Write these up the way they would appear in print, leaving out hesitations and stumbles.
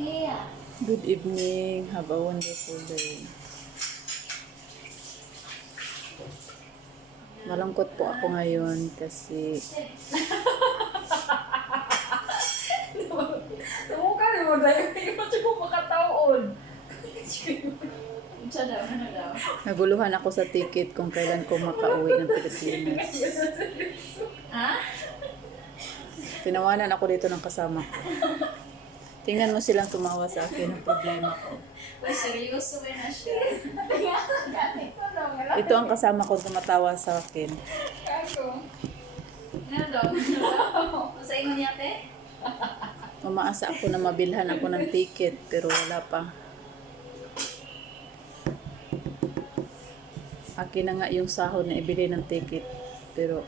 Good evening. Have a wonderful day. Malungkot po ako ngayon kasi Tumukha ni mo dahil hindi mo siya makataon. naguluhan ako sa ticket kung kailan ko makauwi ng Pilipinas. Ha? Tinawanan ako dito ng kasama ko. Tingnan mo silang tumawa sa akin ang problema ko. Uy, seryoso na siya. Ito ang kasama ko tumatawa sa akin. Kako. Ano daw? Sa ingon niya, te? Umaasa ako na mabilhan ako ng ticket pero wala pa. Akin na nga yung sahod na ibili ng ticket pero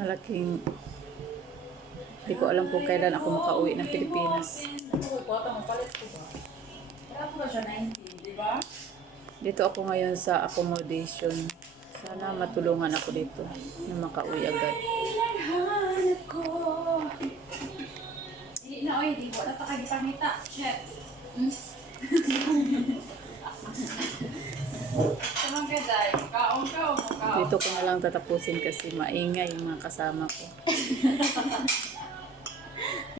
malaking hindi ko alam kung kailan ako makauwi ng Pilipinas. Wala po ba siya 19, di ba? Dito ako ngayon sa accommodation. Sana matulungan ako dito na makauwi agad. Hanap ko. Hindi na, oy, di ko na pakagita-ngita. Shit. Tamang ka, Day. Kaong ka o makaong? Dito ko na lang tatapusin kasi maingay yung mga kasama ko.